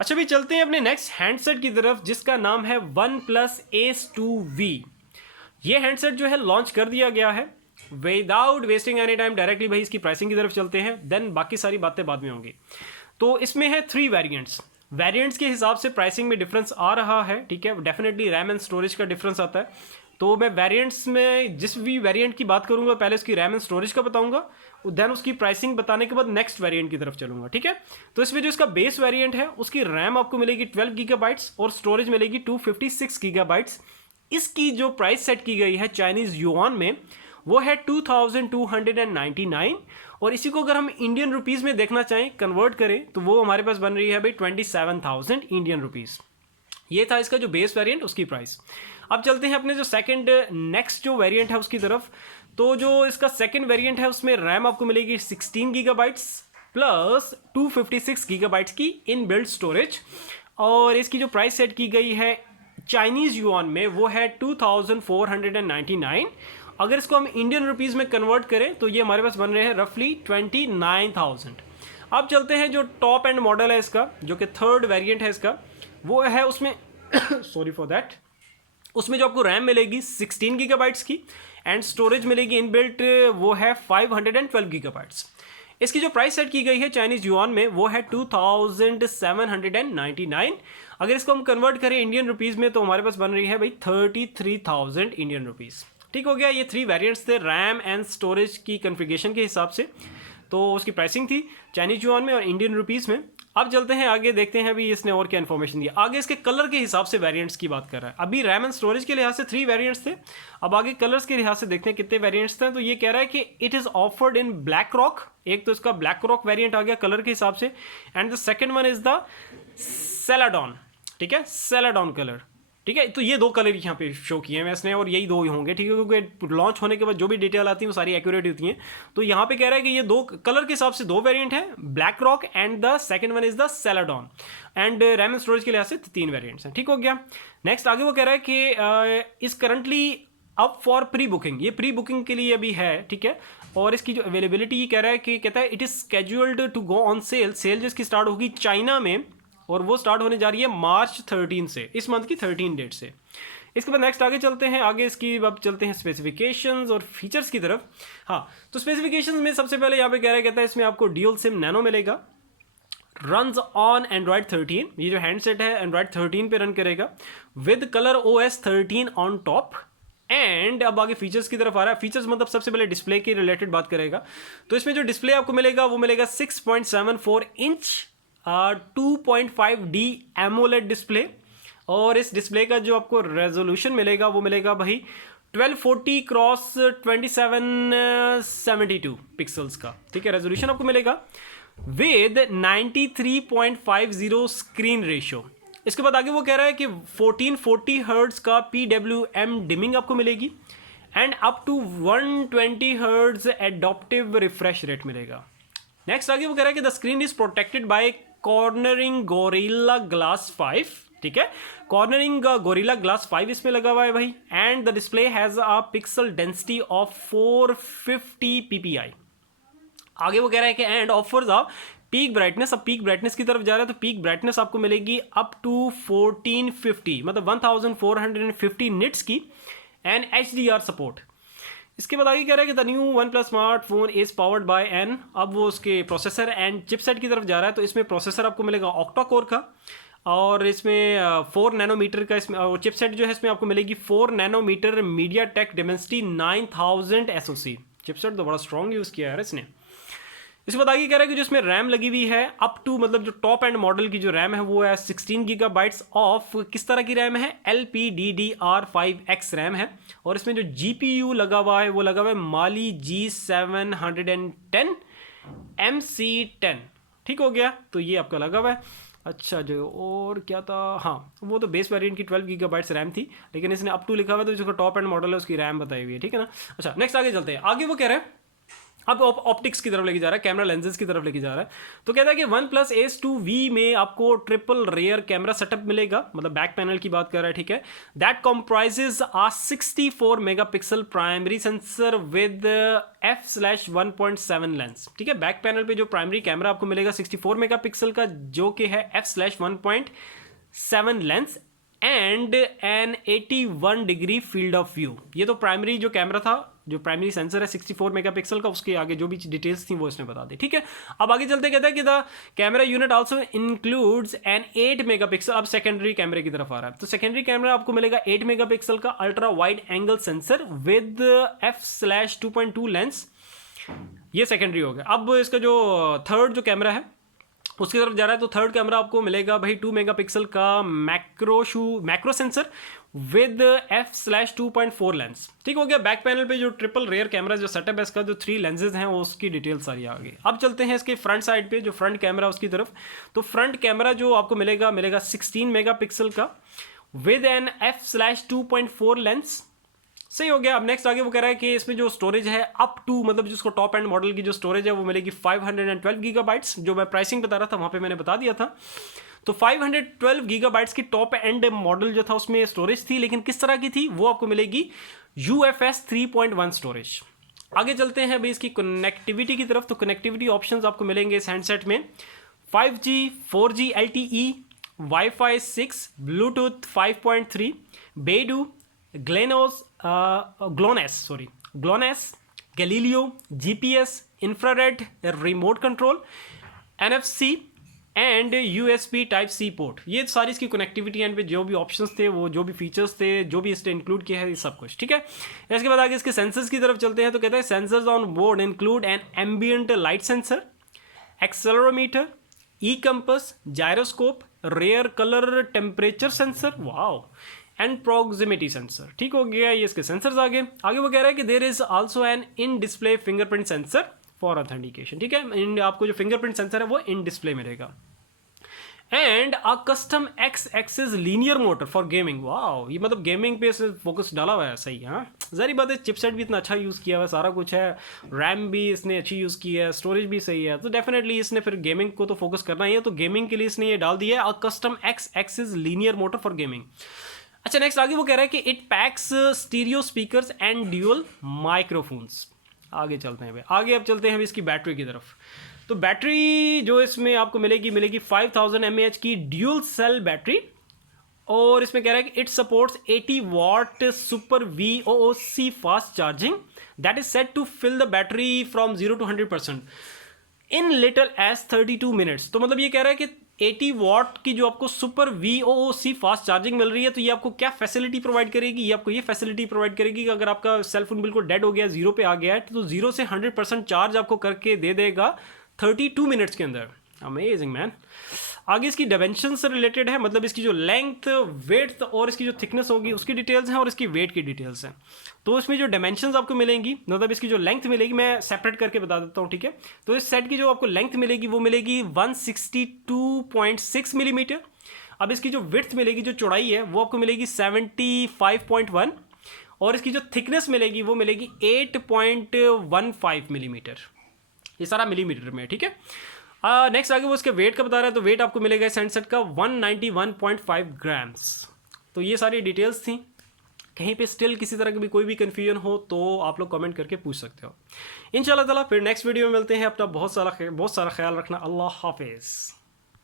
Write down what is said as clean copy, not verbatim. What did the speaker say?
अच्छा भी चलते हैं अपने नेक्स्ट हैंडसेट की तरफ, जिसका नाम है OnePlus Ace 2V। ये हैंडसेट जो है लॉन्च कर दिया गया है। Without wasting any time directly भाई इसकी प्राइसिंग की तरफ चलते हैं, देन बाकी सारी बातें बाद में होंगी। तो इसमें है 3 वेरिएंट्स के हिसाब से प्राइसिंग में डिफरेंस आ रहा है, ठीक है। डेफिनेटली रैम एंड स्टोरेज का डिफरेंस आता है। तो मैं वेरिएंट्स में जिस भी वेरिएंट की बात करूंगा, पहले उसकी रैम एंड स्टोरेज का बताऊंगा, देन उसकी प्राइसिंग बताने के बाद नेक्स्ट वेरिएंट की तरफ चलूंगा, ठीक है। तो इसमें जो इसका बेस वेरिएंट है उसकी रैम आपको मिलेगी 12 गीगाबाइट्स और स्टोरेज मिलेगी 256 गीगाबाइट्स। इसकी जो प्राइस सेट की गई है चाइनीज युआन में वो है 2299, और इसी को अगर हम इंडियन रुपीस में देखना चाहें, कन्वर्ट करें, तो वो हमारे पास बन रही है भाई 27,000 इंडियन रुपीस। ये था इसका जो बेस वेरिएंट, उसकी प्राइस। अब चलते हैं अपने जो सेकंड नेक्स्ट जो वेरिएंट है उसकी तरफ। तो जो इसका सेकंड वेरिएंट है उसमें रैम आपको मिलेगी 16 गीगाबाइट्स प्लस 256 गीगाबाइट्स की इन बिल्ट स्टोरेज, और इसकी जो प्राइस सेट की गई है चाइनीज युआन में वो है 2499। अगर इसको हम इंडियन रुपीस में कन्वर्ट करें तो ये हमारे पास बन रहे हैं रफली 29,000। अब चलते हैं जो टॉप एंड मॉडल है इसका, जो कि थर्ड वेरिएंट है इसका, वो है उसमें सॉरी फॉर दैट, उसमें जो आपको रैम मिलेगी 16 गीगाबाइट्स की एंड स्टोरेज मिलेगी इनबिल्ट वो है 512 गीगाबाइट्स। इसकी जो प्राइस सेट की गई है चाइनीज युआन में वो है 2799। अगर इसको हम कन्वर्ट करें इंडियन रुपीस में तो हमारे पास बन रही है भाई 33,000 इंडियन रुपीस। ठीक हो गया। ये 3 वेरिएंट्स थे रैम एंड स्टोरेज की कन्फिगरेशन के हिसाब से, तो उसकी प्राइसिंग थी चाइनीज युआन में और इंडियन रुपीस में। अब चलते हैं आगे, देखते हैं अभी इसने और क्या इन्फॉर्मेशन दिया। आगे इसके कलर के हिसाब से वेरिएंट्स की बात कर रहा है। अभी रैम एंड स्टोरेज के लिहाज से 3 वेरिएंट्स थे, अब आगे कलर्स के लिहाज से देखते हैं कितने वेरिएंट्स थे। तो ये कह रहा है कि it is offered in black rock, एक तो इसका ब्लैक रॉक वेरिएंट आ गया कलर के हिसाब से, and the second one is the celadon, ठीक है, सेलाडॉन कलर, ठीक है। तो ये 2 कलर यहाँ पे शो किए हैं इसने, और यही 2 ही होंगे, ठीक है, क्योंकि लॉन्च होने के बाद जो भी डिटेल आती है वो सारी एक्यूरेट होती हैं। तो यहाँ पे कह रहा है कि ये 2 कलर के हिसाब से 2 वेरिएंट है, black rock and the second one is the celadon, and RAM and storage के लिहाज से 3 वेरिएंट्स हैं। ठीक हो गया। नेक्स्ट आगे वो कह रहा है कि is currently up for pre booking, ये प्री बुकिंग के लिए अभी है, ठीक है। और इसकी जो अवेलेबिलिटी कह रहा है कि कहता है it is scheduled to go on sale, sale जिसकी स्टार्ट होगी चाइना में, और वो स्टार्ट होने जा रही है मार्च 13 से, इस मंथ की 13 डेट से। इसके बाद नेक्स्ट आगे चलते हैं, आगे इसकी अब चलते हैं स्पेसिफिकेशंस और फीचर्स की तरफ। हाँ, तो स्पेसिफिकेशंस में सबसे पहले यहाँ पे कह रहा है, कहता है इसमें आपको ड्यूल सिम नैनो मिलेगा, रन्स ऑन एंड्रॉयड 13, ये जो हैंडसेट है एंड्रॉयड 13 पे रन करेगा, with colour OS 13 on top. And अब आगे फीचर्स की तरफ आ रहा है। फीचर्स मतलब सबसे पहले डिस्प्ले की रिलेटेड बात करेगा, तो इसमें जो डिस्प्ले आपको मिलेगा वो मिलेगा 6.74 इंच 2.5D एमोलेड डिस्प्ले, और इस डिस्प्ले का जो आपको रेजोल्यूशन मिलेगा वो मिलेगा भाई 1240 क्रॉस 2772 पिक्सल्स का, ठीक है, रेजोल्यूशन आपको मिलेगा विद 93.50 स्क्रीन रेशियो। इसके बाद आगे वो कह रहा है कि 1440 हर्ट्ज का PWM डिमिंग आपको मिलेगी, and up to 120 hertz adaptive refresh rate मिलेगा। नेक्स्ट आगे वो कह रहा है कि the screen is protected by cornering Gorilla glass 5, ठीक है, कॉर्नरिंग गोरिल्ला ग्लास 5 इसमें लगा हुआ है भाई, and the display has a pixel density of 450 ppi। आगे वो कह रहा है कि and offers a peak brightness, अब पीक ब्राइटनेस की तरफ जा रहा है, तो पीक ब्राइटनेस आपको मिलेगी अप टू 1450, मतलब 1450 निट्स की, एंड HDR सपोर्ट। इसके बाद आगे कह रहा है कि the new OnePlus smartphone is powered by an, अब वो उसके प्रोसेसर एंड चिपसेट की तरफ जा रहा है, तो इसमें प्रोसेसर आपको मिलेगा ऑक्टा कोर का, और इसमें 4 नैनोमीटर का, इसमें और चिपसेट जो है इसमें आपको मिलेगी 4 nanometre MediaTek Dimensity 9000 SoC। Chipset तो बड़ा स्ट्रॉन्ग यूज़ किया है इसने। इसके बाद आगे कह रहा है कि जो इसमें रैम लगी हुई है अप टू, मतलब जो टॉप एंड मॉडल की जो रैम है वो है 16 गीगाबाइट्स ऑफ, किस तरह की रैम है, LPDDR5X रैम है, और इसमें जो GPU लगा हुआ है वो लगा हुआ है Mali G710 MC10। ठीक हो गया, तो ये आपका लगा हुआ है। अच्छा, जो और क्या था, हाँ, वो तो बेस वेरिएंट की 12 गीगाबाइट्स रैम थी, लेकिन इसने अप टू लिखा हुआ है, तो जो टॉप एंड मॉडल है उसकी रैम बताई हुई है, ठीक है ना। अच्छा, नेक्स्ट आगे चलते हैं। आगे वो कह रहे हैं अब ऑप्टिक्स की तरफ लेके जा रहा है, कैमरा लेंसेज की तरफ लेके जा रहा है। तो कहता है कि OnePlus Ace 2V में आपको ट्रिपल रेयर कैमरा सेटअप मिलेगा, मतलब बैक पैनल की बात कर रहा है, ठीक है। That comprises a 64 megapixel primary sensor with f/1.7 lens, ठीक है। बैक पैनल पे जो प्राइमरी कैमरा आपको मिलेगा 64 मेगापिक्सल का, जो कि है f/1.7 lens and an 81 degree field of view. ये तो प्राइमरी जो कैमरा था, जो प्राइमरी सेंसर है 64 मेगापिक्सल का, उसके आगे जो भी डिटेल्स थी वो इसने बता दी, ठीक है। अब आगे चलते कहता है कि the camera unit also includes an 8 megapixel. अब सेकेंडरी कैमरे की तरफ आ रहा है, तो सेकेंडरी कैमरा आपको मिलेगा 8 मेगापिक्सल का ultra wide angle sensor with f/2.2 lens. ये सेकेंडरी हो गया। अब इसका जो थर्ड जो कैमरा है उसकी तरफ जा रहा है, तो थर्ड कैमरा आपको मिलेगा भाई 2 मेगापिक्सल का macro sensor with f/2.4 lens, ठीक हो गया। बैक पैनल पे जो ट्रिपल रेयर कैमरा जो सेटअप है इसका, जो 3 लेंसेज हैं वो उसकी डिटेल सारी आ गई। अब चलते हैं इसके फ्रंट साइड पे, जो फ्रंट कैमरा उसकी तरफ। तो फ्रंट कैमरा जो आपको मिलेगा 16 मेगापिक्सल का विद एन f/2.4 लेंस, सही हो गया। अब नेक्स्ट आगे वो कह रहा है कि इसमें जो स्टोरेज है अप टू, मतलब जिसको टॉप एंड मॉडल की जो स्टोरेज है वो मिलेगी 512 गीगाबाइट्स। जो मैं प्राइसिंग बता रहा था वहाँ पे मैंने बता दिया था। तो 512 गीगाबाइट्स की टॉप एंड मॉडल जो था उसमें स्टोरेज थी, लेकिन किस तरह की थी वो आपको मिलेगी UFS 3.1 स्टोरेज। आगे चलते हैं भाई इसकी कनेक्टिविटी की तरफ। तो कनेक्टिविटी ऑप्शंस आपको मिलेंगे इस हैंडसेट में 5G 4G LTE, Wi-Fi 6, Bluetooth 5.3, Beidou, GLONASS, Galileo, GPS, infrared remote control, NFC and USB Type-C port. ये सारी इसकी कनेक्टिविटी एंड पे जो भी ऑप्शंस थे, वो जो भी फीचर्स थे, जो भी इसने इंक्लूड किया है, ये सब कुछ, ठीक है। इसके बाद आगे इसके सेंसर्स की तरफ चलते हैं। तो कहता है sensors on board include an ambient light sensor, accelerometer, e compass, gyroscope, rear colour temperature sensor, wow, and proximity sensor, ठीक हो गया। ये इसके सेंसर्स आगे वो कह रहा है कि there is also an in display fingerprint sensor for authentication, ठीक है। आपको जो फिंगरप्रिंट सेंसर है वो इन डिस्प्ले में रहेगा। And a custom X axis linear motor for gaming, wow, ये मतलब गेमिंग पे फोकस डाला हुआ है, सही। हाँ, जारी बात है, चिपसेट भी इतना अच्छा यूज़ किया हुआ है, सारा कुछ है, रैम भी इसने अच्छी यूज़ की है, स्टोरेज भी सही है, तो डेफिनेटली इसने फिर गेमिंग को तो फोकस करना ही है। तो गेमिंग के लिए इसने ये डाल दिया है a custom X axis linear motor for gaming. अच्छा, नेक्स्ट आगे वो कह रहा है कि it PACS stereo speakers and dual microphones. आगे चलते हैं भाई, आगे अब चलते हैं इसकी बैटरी की तरफ। तो बैटरी जो इसमें आपको मिलेगी 5000 mAh की ड्यूल सेल बैटरी, और इसमें कह रहा है कि it supports 80 watt super VOOC fast charging that is set to fill the battery from 0 to 100% in little as 32 minutes. तो मतलब ये कह रहा है कि 80 वाट की जो आपको सुपर VOOC फास्ट चार्जिंग मिल रही है, तो ये आपको क्या फैसिलिटी प्रोवाइड करेगी? ये आपको ये फैसिलिटी प्रोवाइड करेगी कि अगर आपका सेल फोन बिल्कुल डेड हो गया, 0 पे आ गया है, तो 0 से 100% चार्ज आपको करके दे देगा 32 मिनट्स के अंदर। Amazing man. आगे इसकी डायमेंशन से रिलेटेड है, मतलब इसकी जो लेंथ, वेड्थ और इसकी जो थिकनेस होगी उसकी डिटेल्स हैं, और इसकी वेट की डिटेल्स हैं। तो इसमें जो डायमेंशंस आपको मिलेंगी, मतलब इसकी जो लेंथ मिलेगी, मैं सेपरेट करके बता देता हूँ, ठीक है। तो इस सेट की जो आपको लेंथ मिलेगी वो मिलेगी 162.6 मिलीमीटर। अब इसकी जो विड्थ मिलेगी, जो चौड़ाई है, वो आपको मिलेगी 75.1, और इसकी जो थिकनेस मिलेगी वो मिलेगी 8.15 मिलीमीटर। ये सारा मिलीमीटर में, ठीक है। नेक्स्ट आगे वो इसके वेट का बता रहा है। तो वेट आपको मिलेगा इस हैंडसेट का 191.5 ग्राम्स। तो ये सारी डिटेल्स थी। कहीं पे स्टिल किसी तरह की भी कोई भी कन्फ्यूजन हो तो आप लोग कमेंट करके पूछ सकते हो। इंशाल्लाह ताला फिर नेक्स्ट वीडियो में मिलते हैं। अपना बहुत सारा ख्याल रखना। अल्लाह हाफिज़।